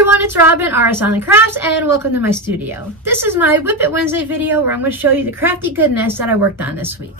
everyone, it's Robin, RsIslandCrafts, and welcome to my studio. This is my WiP It Wednesday video where I'm going to show you the crafty goodness that I worked on this week.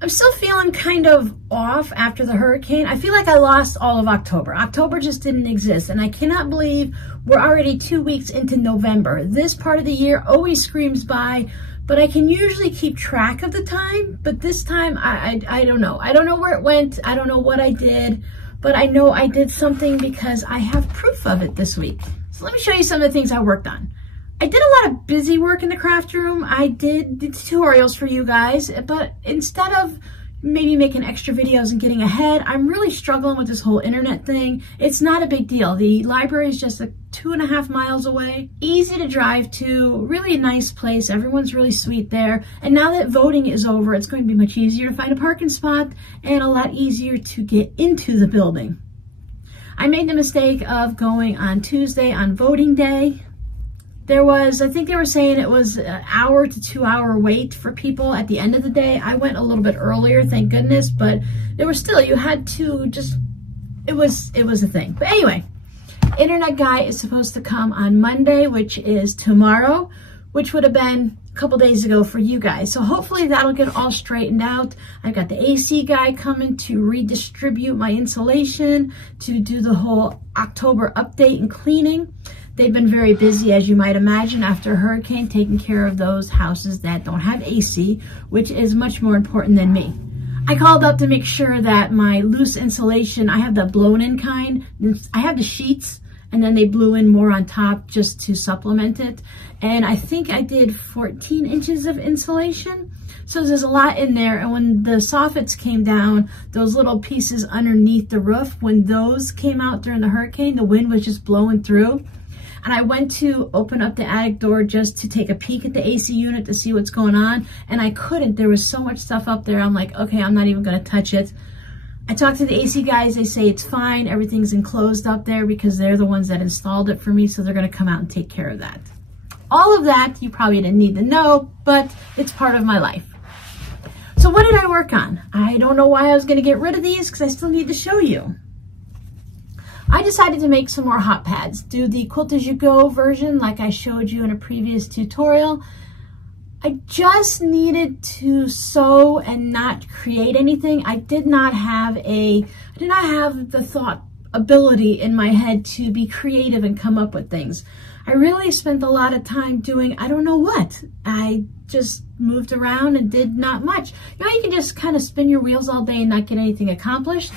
I'm still feeling kind of off after the hurricane. I feel like I lost all of October. October just didn't exist, and I cannot believe we're already 2 weeks into November. This part of the year always screams by, but I can usually keep track of the time, but this time I don't know. I don't know where it went. I don't know what I did. But I know I did something because I have proof of it this week. So let me show you some of the things I worked on. I did a lot of busy work in the craft room. I did tutorials for you guys, but instead of maybe making extra videos and getting ahead, I'm really struggling with this whole internet thing. It's not a big deal. The library is just 2.5 miles away. Easy to drive to, really a nice place. Everyone's really sweet there. And now that voting is over, it's going to be much easier to find a parking spot and a lot easier to get into the building. I made the mistake of going on Tuesday on voting day. There was, I think they were saying it was an hour to 2 hour wait for people at the end of the day. I went a little bit earlier, thank goodness, but there was still, you had to just, it was a thing. But anyway, internet guy is supposed to come on Monday, which is tomorrow, which would have been a couple days ago for you guys. So hopefully that'll get all straightened out. I've got the AC guy coming to redistribute my insulation, to do the whole October update and cleaning. They've been very busy, as you might imagine, after a hurricane, taking care of those houses that don't have AC, which is much more important than me. I called up to make sure that my loose insulation, I have the blown-in kind. I have the sheets, and then they blew in more on top just to supplement it. And I think I did 14 inches of insulation. So there's a lot in there. And when the soffits came down, those little pieces underneath the roof, when those came out during the hurricane, the wind was just blowing through. And I went to open up the attic door just to take a peek at the AC unit to see what's going on. And I couldn't. There was so much stuff up there. I'm like, okay, I'm not even going to touch it. I talked to the AC guys. They say it's fine. Everything's enclosed up there because they're the ones that installed it for me. So they're going to come out and take care of that. All of that you probably didn't need to know, but it's part of my life. So what did I work on? I don't know why I was going to get rid of these because I still need to show you. I decided to make some more hot pads, do the Quilt As You Go version like I showed you in a previous tutorial. I just needed to sew and not create anything. I did not have the thought ability in my head to be creative and come up with things. I really spent a lot of time doing I don't know what. I just moved around and did not much. You know, you can just kind of spin your wheels all day and not get anything accomplished.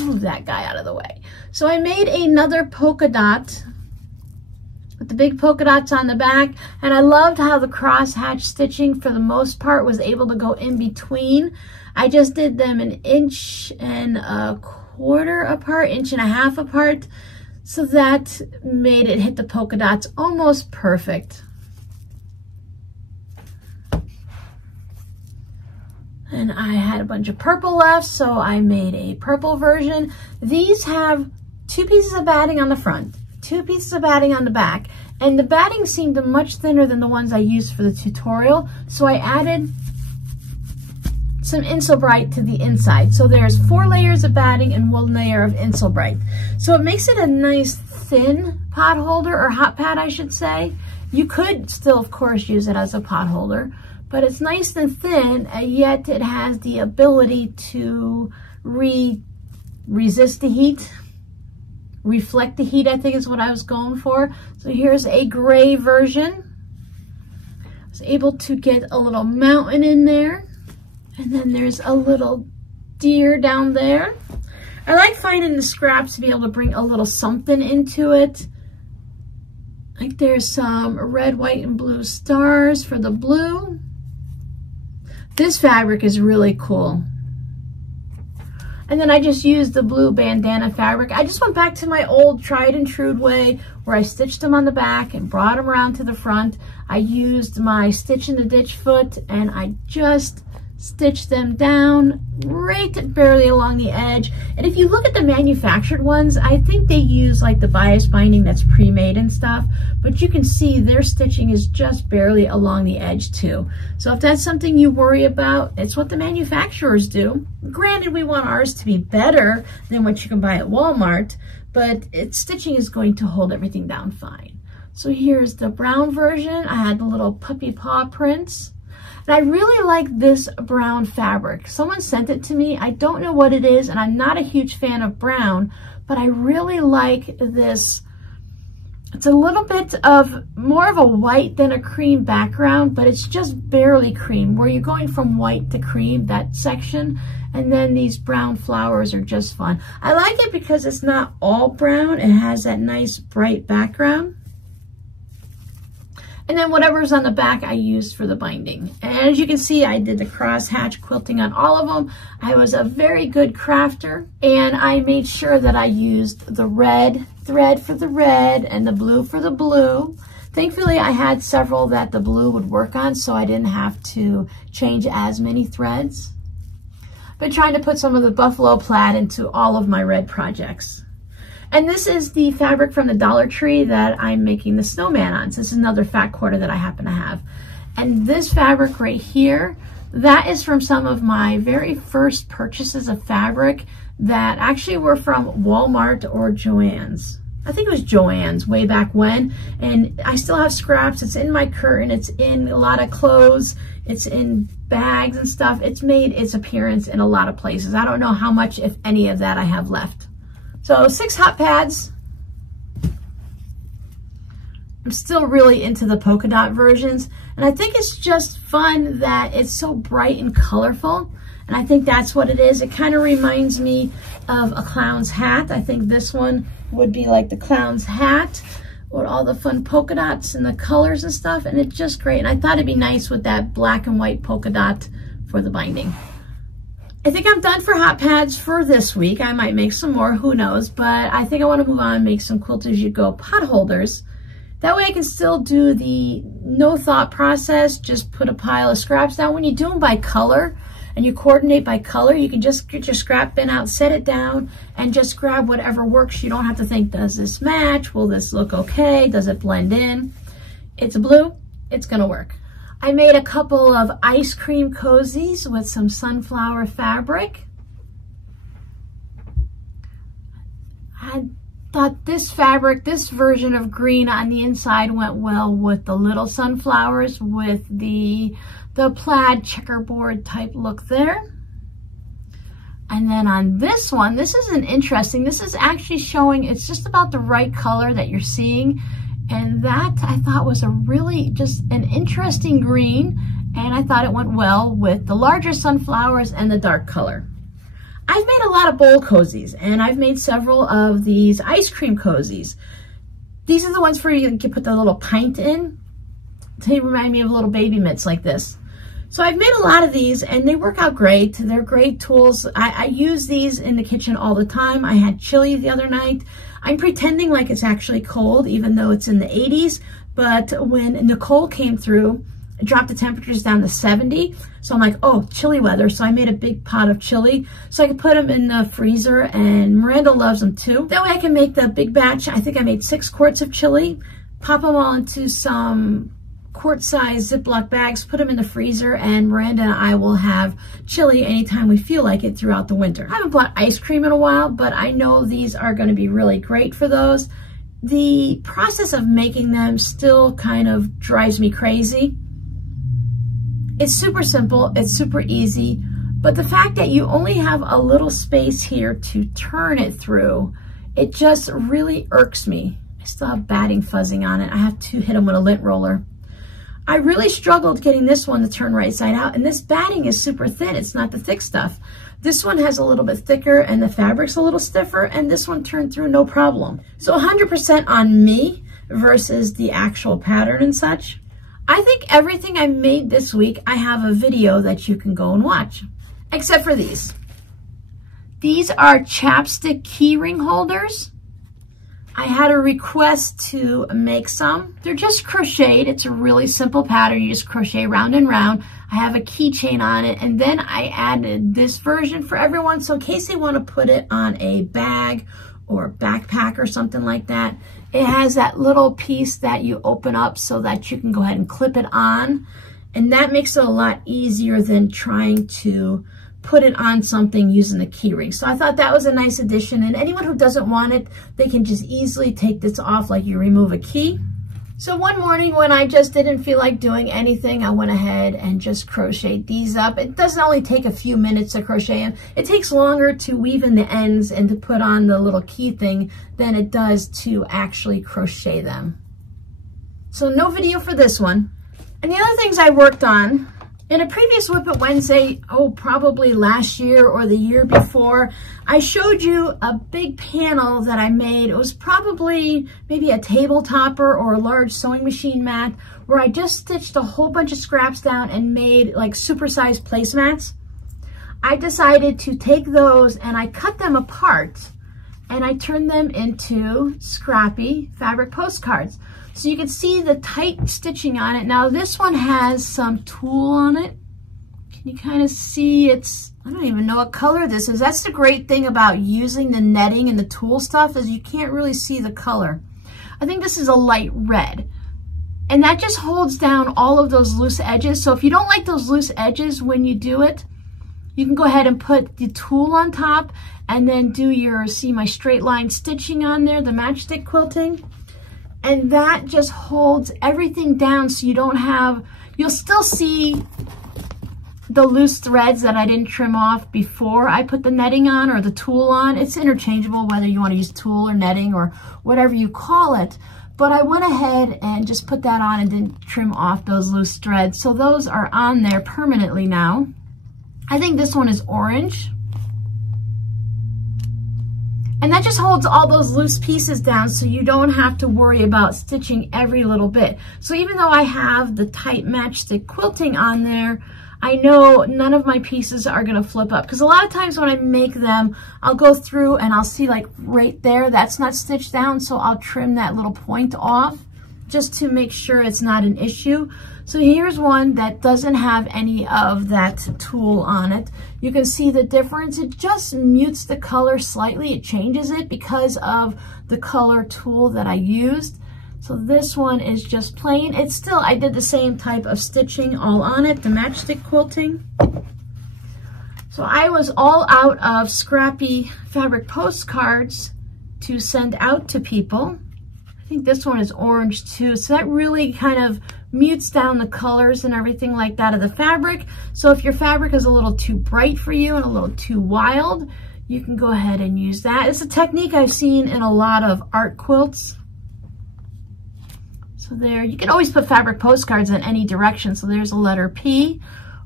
Move that guy out of the way. So I made another polka dot with the big polka dots on the back, and I loved how the crosshatch stitching for the most part was able to go in between. I just did them 1.25 inches apart, 1.5 inches apart, so that made it hit the polka dots almost perfect. And I had a bunch of purple left, so I made a purple version. These have 2 pieces of batting on the front, 2 pieces of batting on the back, and the batting seemed much thinner than the ones I used for the tutorial, so I added some Insulbrite to the inside. So there's 4 layers of batting and 1 layer of Insulbrite. So it makes it a nice thin pot holder, or hot pad I should say. You could still, of course, use it as a pot holder, but it's nice and thin, yet it has the ability to resist the heat, reflect the heat, I think is what I was going for. So here's a gray version. I was able to get a little mountain in there, and then there's a little deer down there. I like finding the scraps to be able to bring a little something into it. Like there's some red, white, and blue stars for the blue. This fabric is really cool. And then I just used the blue bandana fabric. I just went back to my old tried and true way where I stitched them on the back and brought them around to the front. I used my stitch in the ditch foot and I just stitch them down right barely along the edge. And if you look at the manufactured ones, I think they use like the bias binding that's pre-made and stuff, but you can see their stitching is just barely along the edge too. So if that's something you worry about, it's what the manufacturers do. Granted, we want ours to be better than what you can buy at Walmart, but stitching is going to hold everything down fine. So here's the brown version. I had the little puppy paw prints. And I really like this brown fabric. Someone sent it to me. I don't know what it is, and I'm not a huge fan of brown, but I really like this. It's a little bit of more of a white than a cream background, but it's just barely cream, where you're going from white to cream, that section, and then these brown flowers are just fun. I like it because it's not all brown. It has that nice bright background. And then whatever's on the back I used for the binding. And as you can see, I did the crosshatch quilting on all of them. I was a very good crafter, and I made sure that I used the red thread for the red and the blue for the blue. Thankfully, I had several that the blue would work on, so I didn't have to change as many threads. Been trying to put some of the buffalo plaid into all of my red projects. And this is the fabric from the Dollar Tree that I'm making the snowman on. So this is another fat quarter that I happen to have. And this fabric right here, that is from some of my very first purchases of fabric that actually were from Walmart or Joann's. I think it was Joann's way back when. And I still have scraps. It's in my curtain. It's in a lot of clothes. It's in bags and stuff. It's made its appearance in a lot of places. I don't know how much, if any of that, I have left. So 6 hot pads. I'm still really into the polka dot versions, and I think it's just fun that it's so bright and colorful, and I think that's what it is. It kind of reminds me of a clown's hat. I think this one would be like the clown's hat with all the fun polka dots and the colors and stuff, and it's just great. And I thought it'd be nice with that black and white polka dot for the binding. I think I'm done for hot pads for this week. I might make some more, who knows, but I think I want to move on and make some Quilt As You Go pot holders. That way I can still do the no thought process, just put a pile of scraps down. When you do them by color and you coordinate by color, you can just get your scrap bin out, set it down, and just grab whatever works. You don't have to think, does this match? Will this look okay? Does it blend in? It's blue, it's gonna work. I made a couple of ice cream cozies with some sunflower fabric. I thought this fabric, this version of green on the inside went well with the little sunflowers with the plaid checkerboard type look there. And then on this one, this is an interesting, this is actually showing, it's just about the right color that you're seeing. And that I thought was a really just an interesting green, and I thought it went well with the larger sunflowers and the dark color. I've made a lot of bowl cozies, and I've made several of these ice cream cozies. These are the ones where you can put the little pint in. They remind me of little baby mitts like this. So I've made a lot of these, and they work out great. They're great tools. I use these in the kitchen all the time. I had chili the other night. I'm pretending like it's actually cold, even though it's in the 80s. But when Nicole came through, it dropped the temperatures down to 70. So I'm like, oh, chili weather. So I made a big pot of chili so I could put them in the freezer, and Miranda loves them too. That way I can make the big batch. I think I made 6 quarts of chili, pop them all into some quart-size Ziploc bags, put them in the freezer, and Miranda and I will have chili anytime we feel like it throughout the winter. I haven't bought ice cream in a while, but I know these are going to be really great for those. The process of making them still kind of drives me crazy. It's super simple, it's super easy, but the fact that you only have a little space here to turn it through, it just really irks me. I still have batting fuzzing on it. I have to hit them with a lint roller. I really struggled getting this one to turn right side out, and this batting is super thin. It's not the thick stuff. This one has a little bit thicker and the fabric's a little stiffer, and this one turned through no problem. So 100% on me versus the actual pattern and such. I think everything I made this week, I have a video that you can go and watch, except for these. These are chapstick key ring holders. I had a request to make some. They're just crocheted. It's a really simple pattern. You just crochet round and round. I have a keychain on it, and then I added this version for everyone. So in case they want to put it on a bag or backpack or something like that, it has that little piece that you open up so that you can go ahead and clip it on. And that makes it a lot easier than trying to put it on something using the key ring. So I thought that was a nice addition, and anyone who doesn't want it, they can just easily take this off like you remove a key. So one morning when I just didn't feel like doing anything, I went ahead and just crocheted these up. It doesn't only take a few minutes to crochet them. It takes longer to weave in the ends and to put on the little key thing than it does to actually crochet them. So no video for this one. And the other things I worked on, in a previous WiP It Wednesday, probably last year or the year before, I showed you a big panel that I made. It was probably maybe a table topper or a large sewing machine mat, where I just stitched a whole bunch of scraps down and made like supersized placemats. I decided to take those and I cut them apart and I turned them into scrappy fabric postcards. So you can see the tight stitching on it. Now this one has some tulle on it. Can you kind of see I don't even know what color this is. That's the great thing about using the netting and the tulle stuff, is you can't really see the color. I think this is a light red. And that just holds down all of those loose edges. So if you don't like those loose edges when you do it, you can go ahead and put the tulle on top and then do see my straight line stitching on there, the matchstick quilting. And that just holds everything down, so you don't have, you'll still see the loose threads that I didn't trim off before I put the netting on or the tulle on. It's interchangeable whether you want to use tulle or netting or whatever you call it. But I went ahead and just put that on and didn't trim off those loose threads. So those are on there permanently now. I think this one is orange. And that just holds all those loose pieces down, so you don't have to worry about stitching every little bit. So even though I have the tight matchstick quilting on there, I know none of my pieces are gonna flip up. Because a lot of times when I make them, I'll go through and I'll see like right there, that's not stitched down, so I'll trim that little point off just to make sure it's not an issue. So here's one that doesn't have any of that tulle on it. You can see the difference. It just mutes the color slightly. It changes it because of the color tulle that I used. So this one is just plain. It's still, I did the same type of stitching all on it, the matchstick quilting. So I was all out of scrappy fabric postcards to send out to people. I think this one is orange too, so that really kind of mutes down the colors and everything like that of the fabric. So if your fabric is a little too bright for you and a little too wild, you can go ahead and use that. It's a technique I've seen in a lot of art quilts. So there, you can always put fabric postcards in any direction. So there's a letter P,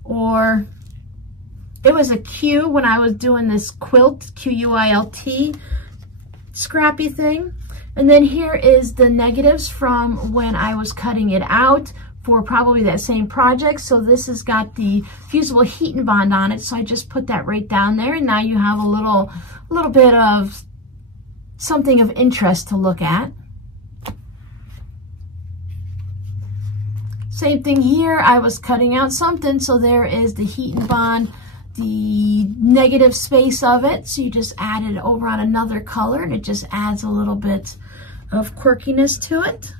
or it was a Q when I was doing this quilt, Q-U-I-L-T, scrappy thing. And then here is the negatives from when I was cutting it out for probably that same project. So this has got the fusible heat and bond on it. So I just put that right down there. And now you have a little bit of something of interest to look at. Same thing here. I was cutting out something. So there is the heat and bond, the negative space of it. So you just add it over on another color and it just adds a little bit of quirkiness to it.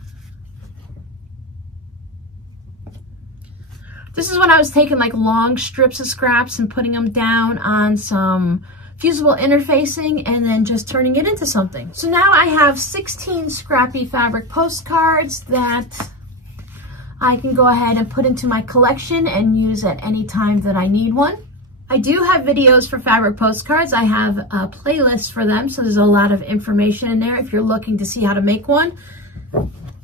This is when I was taking like long strips of scraps and putting them down on some fusible interfacing and then just turning it into something. So now I have 16 scrappy fabric postcards that I can go ahead and put into my collection and use at any time that I need one. I do have videos for fabric postcards. I have a playlist for them, so there's a lot of information in there if you're looking to see how to make one.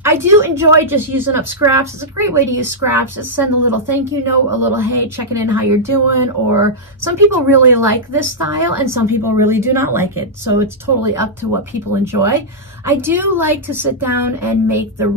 I do enjoy just using up scraps. It's a great way to use scraps. Just send a little thank you note, a little hey, checking in how you're doing, or some people really like this style and some people really do not like it. So it's totally up to what people enjoy. I do like to sit down and make the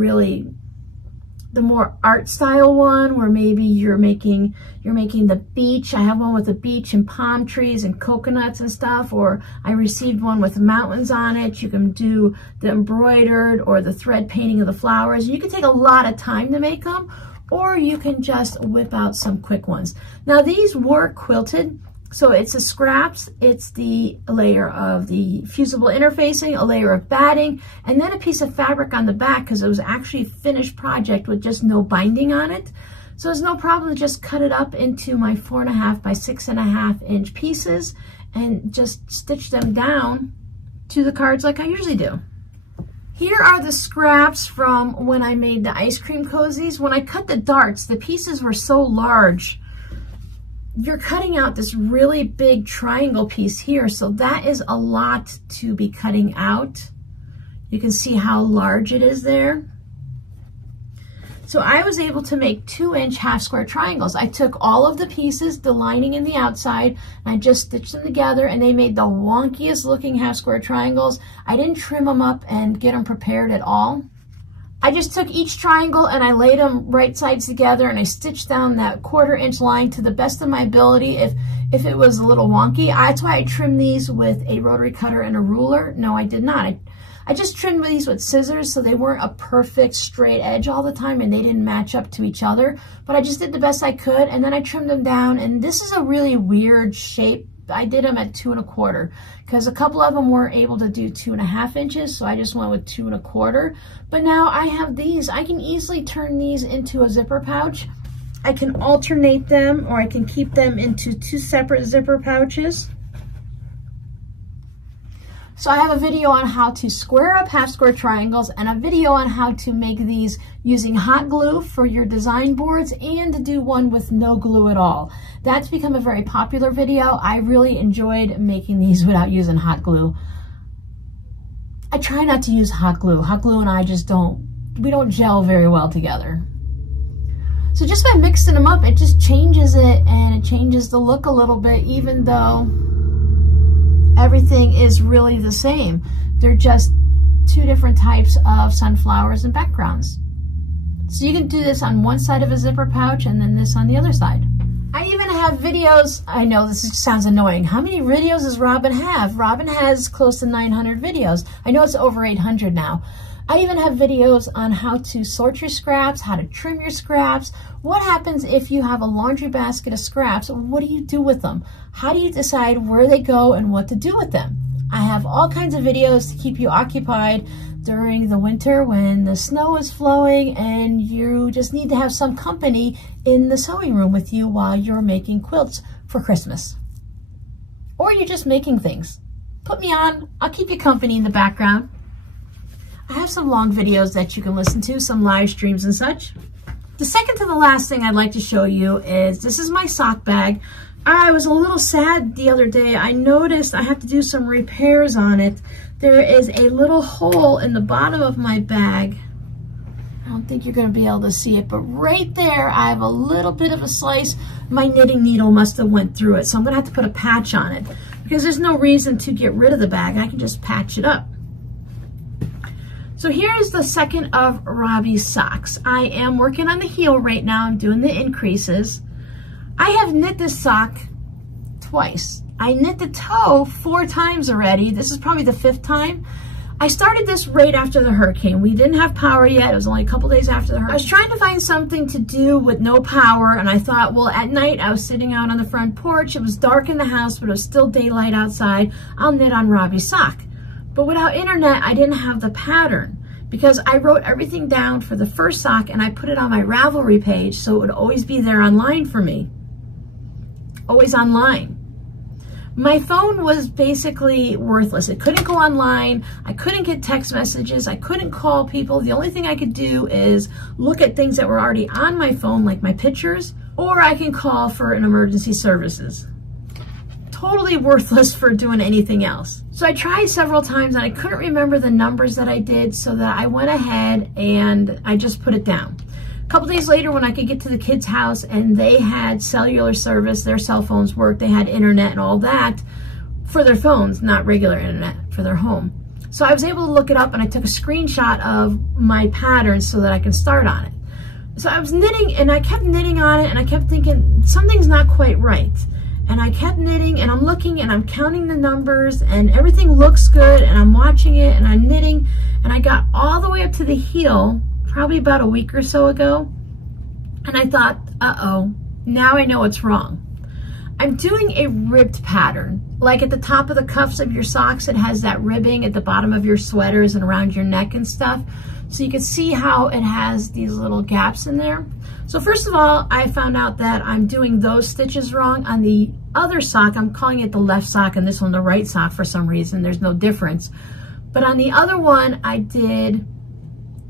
more art style one where maybe you're making the beach. I have one with a beach and palm trees and coconuts and stuff, or I received one with mountains on it. You can do the embroidered or the thread painting of the flowers. You can take a lot of time to make them, or you can just whip out some quick ones. Now these were quilted, so it's the scraps, it's the layer of the fusible interfacing, a layer of batting, and then a piece of fabric on the back because it was actually a finished project with just no binding on it. So it's no problem to just cut it up into my 4.5 by 6.5 inch pieces and just stitch them down to the cards like I usually do. Here are the scraps from when I made the ice cream cozies. When I cut the darts, the pieces were so large. You're cutting out this really big triangle piece here, so that is a lot to be cutting out. You can see how large it is there. So I was able to make 2-inch half square triangles. I took all of the pieces, the lining and the outside, and I just stitched them together, and they made the wonkiest looking half square triangles. I didn't trim them up and get them prepared at all. I just took each triangle and I laid them right sides together, and I stitched down that 1/4 inch line to the best of my ability. If it was a little wonky, that's why I trimmed these with a rotary cutter and a ruler. No, I did not. I just trimmed these with scissors so they weren't a perfect straight edge all the time and they didn't match up to each other. But I just did the best I could, and then I trimmed them down, and this is a really weird shape. I did them at 2 1/4 because a couple of them weren't able to do 2.5 inches, so I just went with 2 1/4. But now I have these. I can easily turn these into a zipper pouch. I can alternate them, or I can keep them into 2 separate zipper pouches. So I have a video on how to square up half square triangles and a video on how to make these using hot glue for your design boards and to do one with no glue at all. That's become a very popular video. I really enjoyed making these without using hot glue. I try not to use hot glue. Hot glue and I just we don't gel very well together. So just by mixing them up, it just changes it, and it changes the look a little bit, even though everything is really the same. They're just 2 different types of sunflowers and backgrounds. So you can do this on one side of a zipper pouch and then this on the other side. I even have videos. I know this sounds annoying. How many videos does Robin have? Robin has close to 900 videos. I know it's over 800 now. I even have videos on how to sort your scraps, how to trim your scraps. What happens if you have a laundry basket of scraps? What do you do with them? How do you decide where they go and what to do with them? I have all kinds of videos to keep you occupied during the winter when the snow is flowing and you just need to have some company in the sewing room with you while you're making quilts for Christmas. Or you're just making things. Put me on, I'll keep you company in the background. I have some long videos that you can listen to, some live streams and such. The second to the last thing I'd like to show you is, this is my sock bag. I was a little sad the other day. I noticed I have to do some repairs on it. There is a little hole in the bottom of my bag. I don't think you're going to be able to see it, but right there I have a little bit of a slice. My knitting needle must have went through it, so I'm going to have to put a patch on it because there's no reason to get rid of the bag. I can just patch it up. So here's the second of Robbie's socks. I am working on the heel right now. I'm doing the increases. I have knit this sock twice. I knit the toe 4 times already. This is probably the 5th time. I started this right after the hurricane. We didn't have power yet. It was only a couple days after the hurricane. I was trying to find something to do with no power, and I thought, well, at night I was sitting out on the front porch. It was dark in the house, but it was still daylight outside. I'll knit on Robbie's sock. But without internet, I didn't have the pattern because I wrote everything down for the first sock and I put it on my Ravelry page so it would always be there online for me. Always online. My phone was basically worthless. It couldn't go online. I couldn't get text messages. I couldn't call people. The only thing I could do is look at things that were already on my phone, like my pictures, or I can call for an emergency services. Totally worthless for doing anything else. So I tried several times and I couldn't remember the numbers that I did, so that I went ahead and I just put it down. A couple days later, when I could get to the kids' house and they had cellular service, their cell phones worked, they had internet and all that for their phones, not regular internet for their home. So I was able to look it up and I took a screenshot of my pattern so that I can start on it. So I was knitting and I kept knitting on it and I kept thinking something's not quite right. And I kept knitting and I'm looking and I'm counting the numbers and everything looks good and I'm watching it and I'm knitting and I got all the way up to the heel probably about a week or so ago and I thought, uh-oh, now I know what's wrong. I'm doing a ribbed pattern. Like at the top of the cuffs of your socks, it has that ribbing at the bottom of your sweaters and around your neck and stuff. So you can see how it has these little gaps in there. So first of all, I found out that I'm doing those stitches wrong. On the other sock, I'm calling it the left sock and this one the right sock for some reason. There's no difference. But on the other one, I did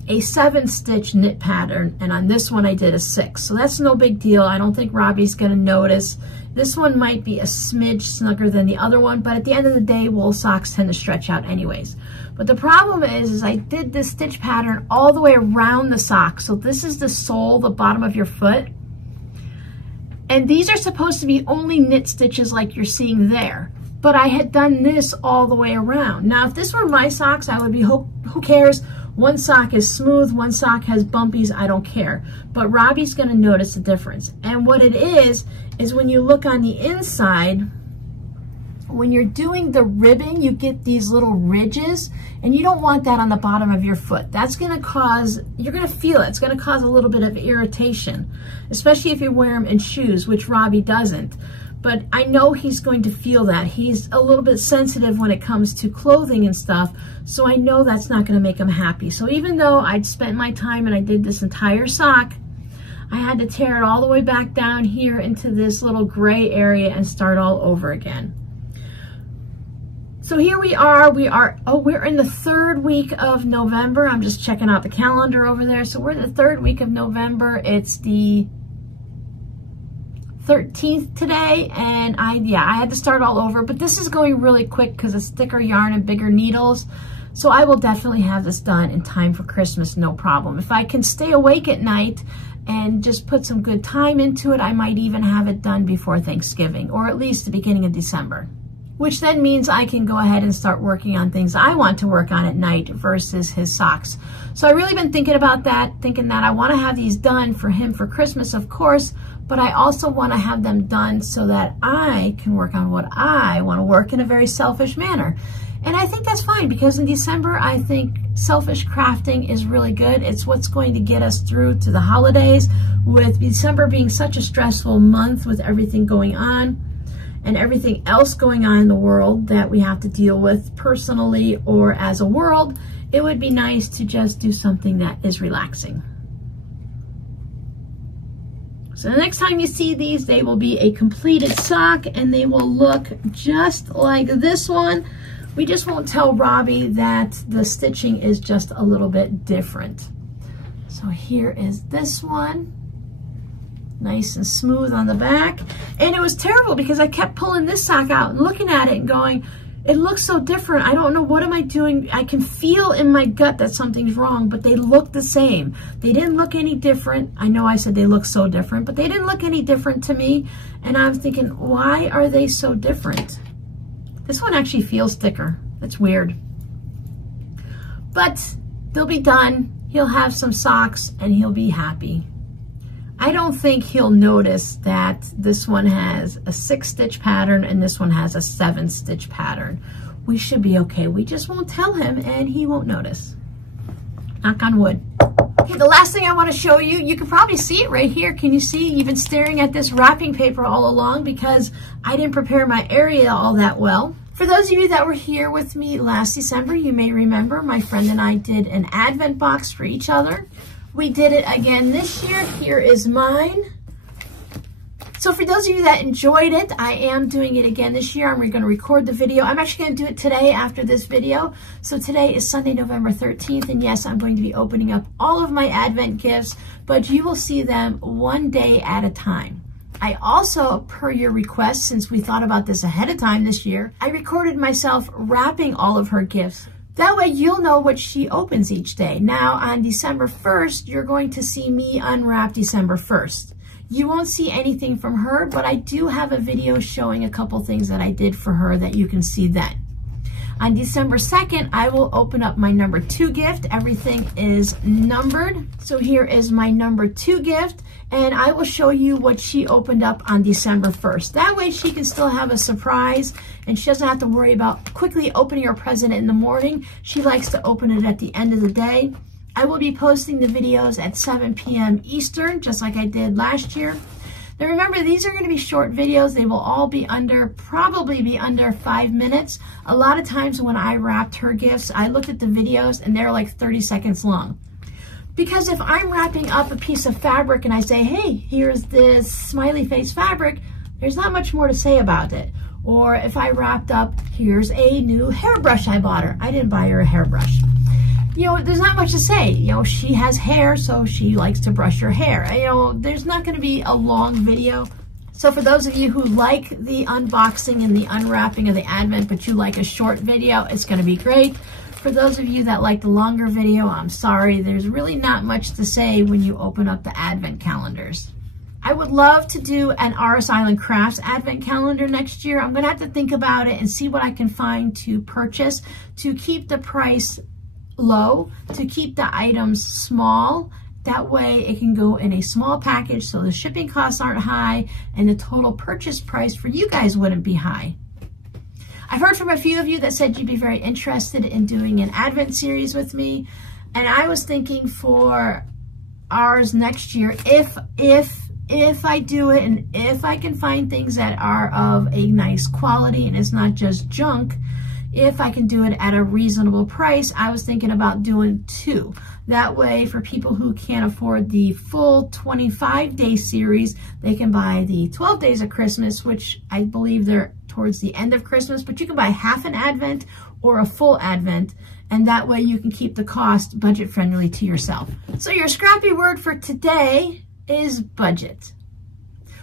a 7-stitch knit pattern, and on this one I did a 6. So that's no big deal. I don't think Robbie's gonna notice. This one might be a smidge snugger than the other one, but at the end of the day, wool socks tend to stretch out anyways. But the problem is I did this stitch pattern all the way around the sock. So this is the sole, the bottom of your foot. And these are supposed to be only knit stitches like you're seeing there. But I had done this all the way around. Now, if this were my socks, I would be, who cares? One sock is smooth, one sock has bumpies, I don't care. But Robbie's gonna notice the difference. And what it is when you look on the inside, when you're doing the ribbing, you get these little ridges, and you don't want that on the bottom of your foot. That's gonna cause, you're gonna feel it. It's gonna cause a little bit of irritation, especially if you wear them in shoes, which Robbie doesn't. But I know he's going to feel that. He's a little bit sensitive when it comes to clothing and stuff, so I know that's not gonna make him happy. So even though I'd spent my time and I did this entire sock, I had to tear it all the way back down here into this little gray area and start all over again. So here we are, we're in the 3rd week of November. I'm just checking out the calendar over there. So we're in the 3rd week of November. It's the 13th today, and I had to start all over, but this is going really quick because it's thicker yarn and bigger needles. So I will definitely have this done in time for Christmas, no problem. If I can stay awake at night and just put some good time into it, I might even have it done before Thanksgiving, or at least the beginning of December. Which then means I can go ahead and start working on things I want to work on at night versus his socks. So I've really been thinking about that, thinking that I want to have these done for him for Christmas, of course, but I also want to have them done so that I can work on what I want to work in a very selfish manner. And I think that's fine, because in December, I think selfish crafting is really good. It's what's going to get us through to the holidays, with December being such a stressful month with everything going on and everything else going on in the world that we have to deal with personally or as a world. It would be nice to just do something that is relaxing. So the next time you see these, they will be a completed sock, and they will look just like this one. We just won't tell Robbie that the stitching is just a little bit different. So here is this one. Nice and smooth on the back. And it was terrible because I kept pulling this sock out and looking at it and going, it looks so different. I don't know, what am I doing? I can feel in my gut that something's wrong, but they look the same. They didn't look any different. I know I said they look so different, but they didn't look any different to me. And I was thinking, why are they so different? This one actually feels thicker. That's weird. But they'll be done. He'll have some socks and he'll be happy. I don't think he'll notice that this one has a 6-stitch pattern and this one has a 7-stitch pattern. We should be okay. We just won't tell him and he won't notice. Knock on wood. Okay, the last thing I want to show you, you can probably see it right here. Can you see? You've been staring at this wrapping paper all along because I didn't prepare my area all that well. For those of you that were here with me last December, you may remember my friend and I did an Advent box for each other. We did it again this year. Here is mine. So for those of you that enjoyed it, I am doing it again this year. I'm going to record the video. I'm actually going to do it today after this video. So today is Sunday, November 13th. And yes, I'm going to be opening up all of my Advent gifts, but you will see them one day at a time. I also, per your request, since we thought about this ahead of time this year, I recorded myself wrapping all of her gifts. That way you'll know what she opens each day. Now on December 1st, you're going to see me unwrap December 1st. You won't see anything from her, but I do have a video showing a couple things that I did for her that you can see then. On December 2nd, I will open up my number 2 gift. Everything is numbered. So here is my number 2 gift, and I will show you what she opened up on December 1st. That way she can still have a surprise and she doesn't have to worry about quickly opening her present in the morning. She likes to open it at the end of the day. I will be posting the videos at 7 p.m. Eastern, just like I did last year. Now remember, these are going to be short videos. They will all be probably be under 5 minutes. A lot of times when I wrapped her gifts, I looked at the videos and they're like 30 seconds long. Because if I'm wrapping up a piece of fabric and I say, hey, here's this smiley face fabric, there's not much more to say about it. Or if I wrapped up, here's a new hairbrush I bought her. I didn't buy her a hairbrush. You know, there's not much to say. You know, she has hair, so she likes to brush her hair. You know, there's not going to be a long video. So for those of you who like the unboxing and the unwrapping of the Advent, but you like a short video, it's going to be great. For those of you that like the longer video, I'm sorry. There's really not much to say when you open up the Advent calendars. I would love to do an RsIslandCrafts Advent calendar next year. I'm going to have to think about it and see what I can find to purchase to keep the price low, to keep the items small. That way it can go in a small package so the shipping costs aren't high and the total purchase price for you guys wouldn't be high. I've heard from a few of you that said you'd be very interested in doing an Advent series with me. And I was thinking for ours next year, if I do it and if I can find things that are of a nice quality and it's not just junk, if I can do it at a reasonable price, I was thinking about doing 2. That way, for people who can't afford the full 25-day series, they can buy the 12 days of Christmas, which I believe they're towards the end of Christmas, but you can buy half an Advent or a full Advent, and that way you can keep the cost budget-friendly to yourself. So your scrappy word for today is budget.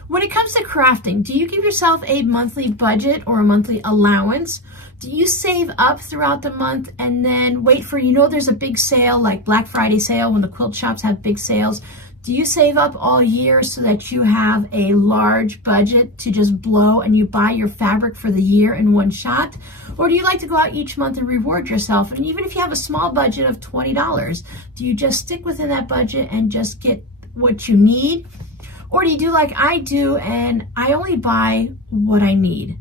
When it comes to crafting, do you give yourself a monthly budget or a monthly allowance? Do you save up throughout the month and then wait for, there's a big sale like Black Friday sale when the quilt shops have big sales? Do you save up all year so that you have a large budget to just blow and you buy your fabric for the year in one shot? Or do you like to go out each month and reward yourself? And even if you have a small budget of $20, do you just stick within that budget and just get what you need? Or do you do like I do and I only buy what I need?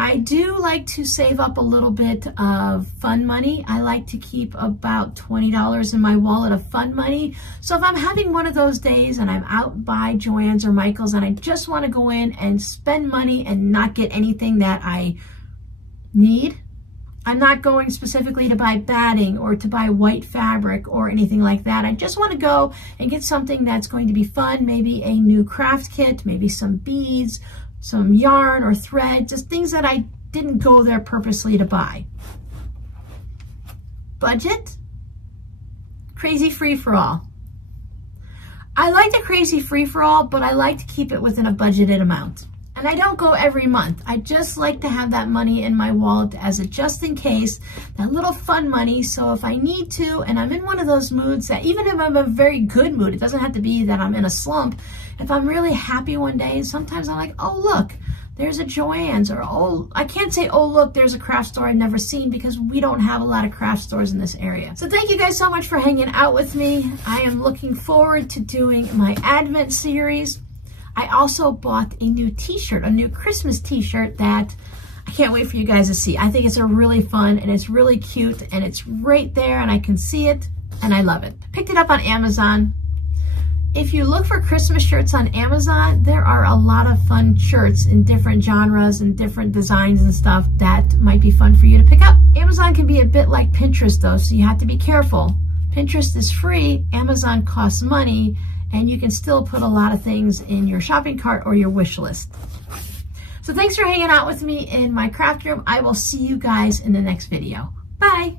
I do like to save up a little bit of fun money. I like to keep about $20 in my wallet of fun money. So if I'm having one of those days and I'm out by Joann's or Michael's and I just want to go in and spend money and not get anything that I need, I'm not going specifically to buy batting or to buy white fabric or anything like that. I just want to go and get something that's going to be fun, maybe a new craft kit, maybe some beads, some yarn or thread, just things that I didn't go there purposely to buy. Budget, crazy free-for-all. I like the crazy free-for-all, but I like to keep it within a budgeted amount. And I don't go every month. I just like to have that money in my wallet as a just in case, that little fun money. So if I need to, and I'm in one of those moods that even if I'm in a very good mood, it doesn't have to be that I'm in a slump. If I'm really happy one day, sometimes I'm like, oh, look, there's a Joann's, or oh, I can't say, oh, look, there's a craft store I've never seen because we don't have a lot of craft stores in this area. So thank you guys so much for hanging out with me. I am looking forward to doing my Advent series. I also bought a new t-shirt, a new Christmas t-shirt that I can't wait for you guys to see. I think it's a really fun and it's really cute and it's right there and I can see it and I love it. Picked it up on Amazon. If you look for Christmas shirts on Amazon, there are a lot of fun shirts in different genres and different designs and stuff that might be fun for you to pick up. Amazon can be a bit like Pinterest though, so you have to be careful. Pinterest is free, Amazon costs money, and you can still put a lot of things in your shopping cart or your wish list. So thanks for hanging out with me in my craft room. I will see you guys in the next video. Bye.